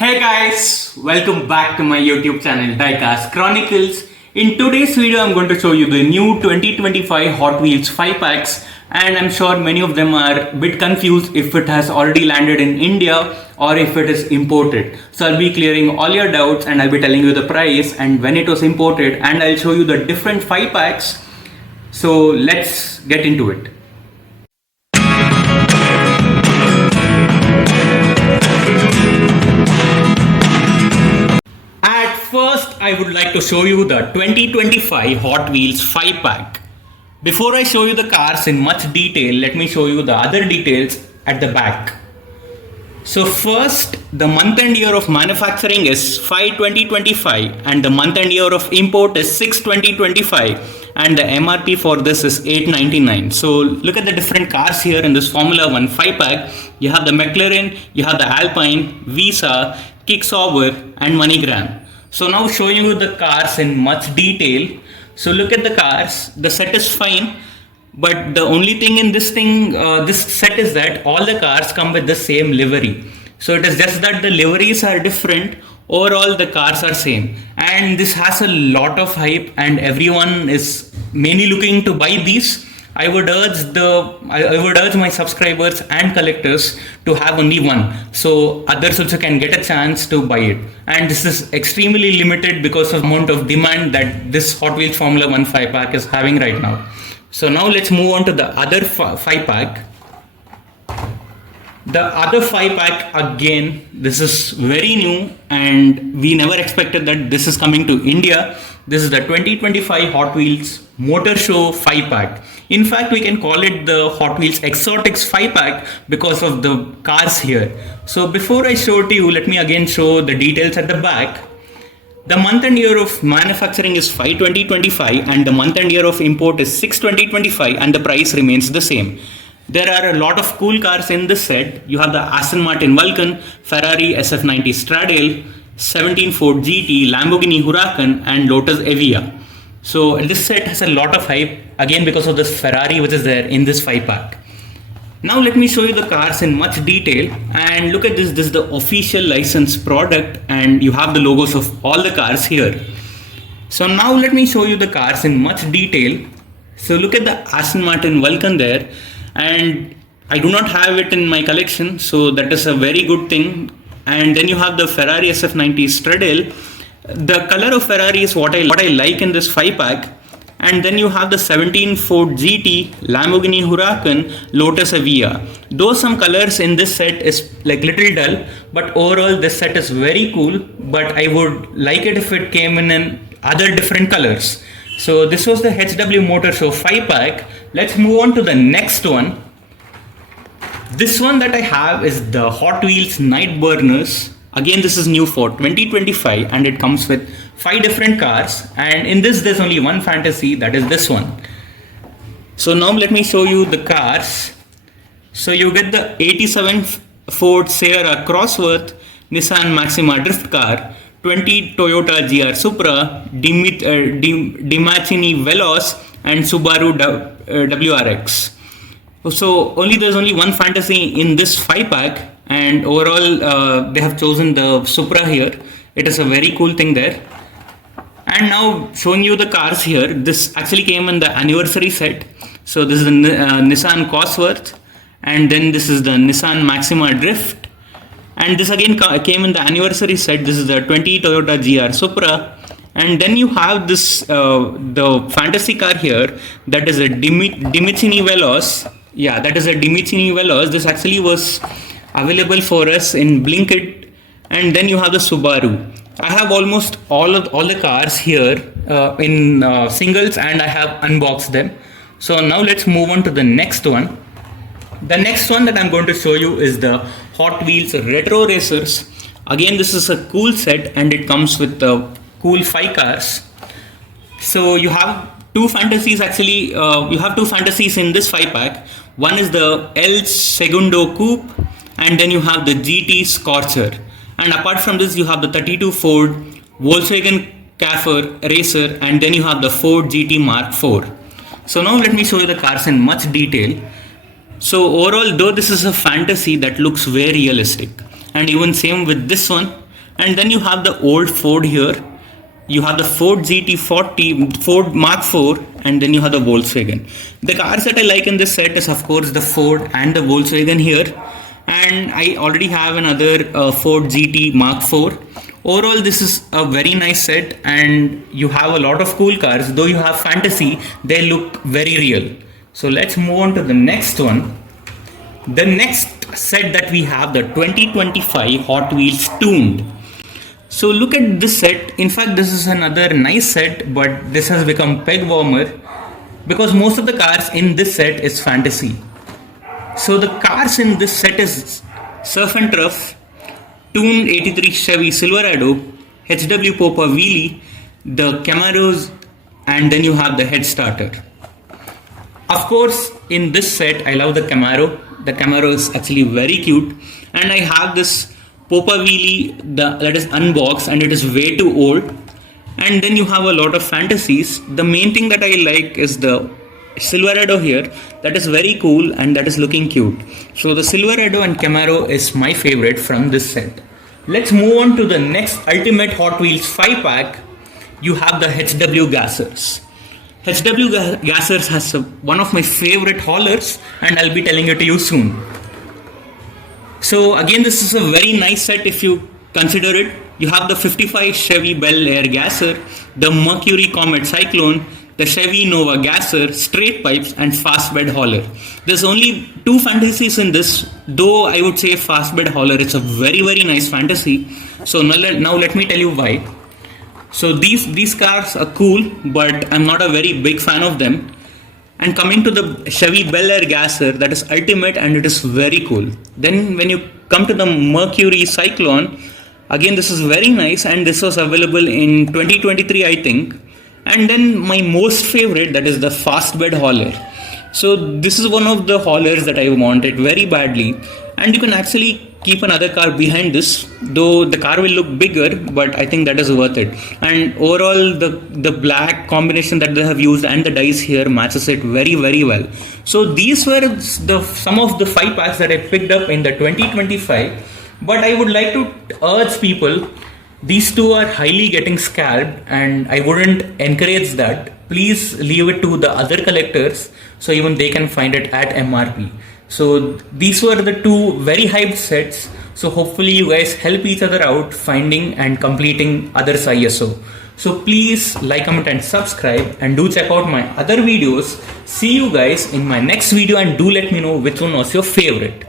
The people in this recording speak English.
Hey guys, welcome back to my YouTube channel Diecast Chronicles. In today's video, I'm going to show you the new 2025 Hot Wheels 5 packs, and I'm sure many of them are a bit confused if it has already landed in India or if it is imported. So I'll be clearing all your doubts and I'll be telling you the price and when it was imported, and I'll show you the different 5 packs. So let's get into it. First, I would like to show you the 2025 Hot Wheels 5 pack. Before I show you the cars in much detail, let me show you the other details at the back. So first, the month and year of manufacturing is 5/2025 and the month and year of import is 6/2025 and the MRP for this is $899. So look at the different cars here in this Formula 1 5 pack. You have the McLaren, you have the Alpine, Visa, Sauber and MoneyGram. So now showing you the cars in much detail. So look at the cars. The set is fine, but the only thing in this set is that all the cars come with the same livery. So it is just that the liveries are different. Overall, the cars are same, and this has a lot of hype, and everyone is mainly looking to buy these. I would urge my subscribers and collectors to have only one, so others also can get a chance to buy it. And this is extremely limited because of the amount of demand that this Hot Wheels Formula 1 5 pack is having right now. So now let's move on to the other 5 pack. The other 5 pack, again, this is very new and we never expected that this is coming to India. This is the 2025 Hot Wheels Motor Show 5 pack. In fact, we can call it the Hot Wheels Exotics 5 pack because of the cars here. So before I show to you, let me again show the details at the back. The month and year of manufacturing is 5/2025 and the month and year of import is 6/2025 and the price remains the same. There are a lot of cool cars in this set. You have the Aston Martin Vulcan, Ferrari SF90 Stradale, 17 Ford GT, Lamborghini Huracán and Lotus Evija. So this set has a lot of hype, again because of this Ferrari which is there in this 5 pack. Now let me show you the cars in much detail, and look at this. This is the official licensed product and you have the logos of all the cars here. So now let me show you the cars in much detail. So look at the Aston Martin Vulcan there, and I do not have it in my collection, so that is a very good thing. And then you have the Ferrari SF90 Stradale. The color of Ferrari is what I like in this 5 pack. And then you have the 17 Ford GT, Lamborghini Huracán, Lotus Evija. Though some colors in this set is like little dull, but overall this set is very cool. But I would like it if it came in other different colors. So this was the HW Motor Show 5 pack. Let's move on to the next one. This one that I have is the Hot Wheels Nightburnerz. Again, this is new for 2025 and it comes with 5 different cars, and in this there's only one fantasy, that is this one. So now let me show you the cars. So you get the 87 Ford Sierra Crossworth, Nissan Maxima Drift Car, 20 Toyota GR Supra, Dimachini Veloz and Subaru WRX. So there's only one fantasy in this 5 pack, and overall they have chosen the Supra here. It is a very cool thing there. And now showing you the cars here. This actually came in the anniversary set. So this is the Nissan Cosworth, and then this is the Nissan Maxima Drift, and this again came in the anniversary set. This is the 20 Toyota GR Supra. And then you have this the fantasy car here, that is a Dimachini Veloz. Yeah, that is a Dimachini Veloz. This actually was available for us in Blinkit. And then you have the Subaru. I have almost all the cars here in singles, and I have unboxed them. So now let's move on to the next one. The next one that I'm going to show you is the Hot Wheels Retro Racers. Again, this is a cool set and it comes with the cool 5 cars. So you have 2 fantasies actually. You have 2 fantasies in this 5 pack. One is the El Segundo Coupe, and then you have the GT Scorcher. And apart from this, you have the 32 Ford Volkswagen Cafer Racer, and then you have the Ford GT Mark IV. So now let me show you the cars in much detail. So overall, though this is a fantasy, that looks very realistic. And even same with this one. And then you have the old Ford here. You have the Ford GT40, Ford Mark IV, and then you have the Volkswagen. The cars that I like in this set is of course the Ford and the Volkswagen here. And I already have another Ford GT Mark IV. Overall, this is a very nice set, and you have a lot of cool cars. Though you have fantasy, they look very real. So let's move on to the next one. The next set that we have, the 2025 Hot Wheels Tuned. So look at this set. In fact, this is another nice set, but this has become peg warmer because most of the cars in this set is fantasy. So the cars in this set is Surf and Turf, Tuned 83 Chevy Silverado, HW Popa Wheelie, the Camaros, and then you have the head starter. Of course, in this set, I love the Camaro. The Camaro is actually very cute, and I have this Popa Wheelie that is unboxed, and it is way too old. And then you have a lot of fantasies. The main thing that I like is the Silverado here. That is very cool and that is looking cute. So the Silverado and Camaro is my favorite from this set. Let's move on to the next Ultimate Hot Wheels 5-pack. You have the HW Gassers. HW Gassers has one of my favorite haulers, and I'll be telling it to you soon. So again, this is a very nice set if you consider it. You have the 55 Chevy Bel Air Gasser, the Mercury Comet Cyclone, the Chevy Nova Gasser, straight pipes, and fast bed hauler. There's only two fantasies in this, though I would say fast bed hauler. It's a very nice fantasy. So now let me tell you why. So these cars are cool, but I'm not a very big fan of them. And coming to the Chevy Bel Air Gasser, that is ultimate and it is very cool. Then when you come to the Mercury Cyclone, again this is very nice, and this was available in 2023 I think. And then my most favorite, that is the fast bed hauler. So this is one of the haulers that I wanted very badly, and you can actually keep another car behind this, though the car will look bigger, but I think that is worth it. And overall the black combination that they have used and the dice here matches it very well. So these were some of the 5 packs that I picked up in the 2025, but I would like to urge people, these two are highly getting scalped and I wouldn't encourage that. Please leave it to the other collectors so even they can find it at MRP. So these were the two very hyped sets. So hopefully you guys help each other out finding and completing others ISO. So please like, comment and subscribe, and do check out my other videos. See you guys in my next video, and do let me know which one was your favorite.